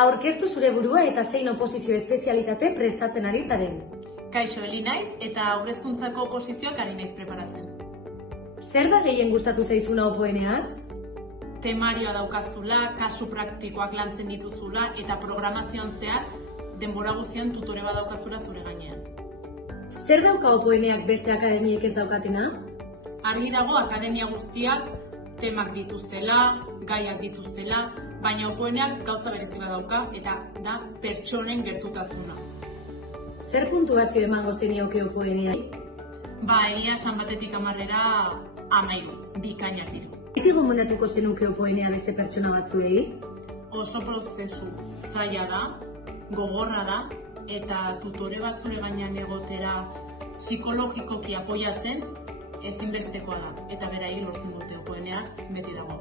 Aurkeztu zure burua eta zein oposizio espezialitate prestatzen ari zaren. Kaixo, Eli naiz eta haurrezkuntzako oposizioak ari naiz preparatzen. Zer da gehien gustatu zaizuna opoeneaz? Temarioa daukazula, kasu praktikoak lantzen dituzula eta programazioan zehar denbora guztian tutore bat daukazula zure gainean. Zer dauka opoeneak beste akademiek ez daukatena? Argi dago akademia guztiak temak dituztela, gaiak dituztela, baina opoeneak gauza berezi bat dauka eta da pertsonen gertutasuna. Zer puntuazio emango zenioke opoeneai? Egia esan batetik 10era 13, bikainak diru. Beti gomendatuko zenuke opoenea beste pertsona batzuei? Oso prozesu zaila da, gogorra da, eta tutore bat zure gainean egotera psikologikoki apoiatzen ezinbestekoa da, eta beraiek lortzen dute opoeneak beti dago.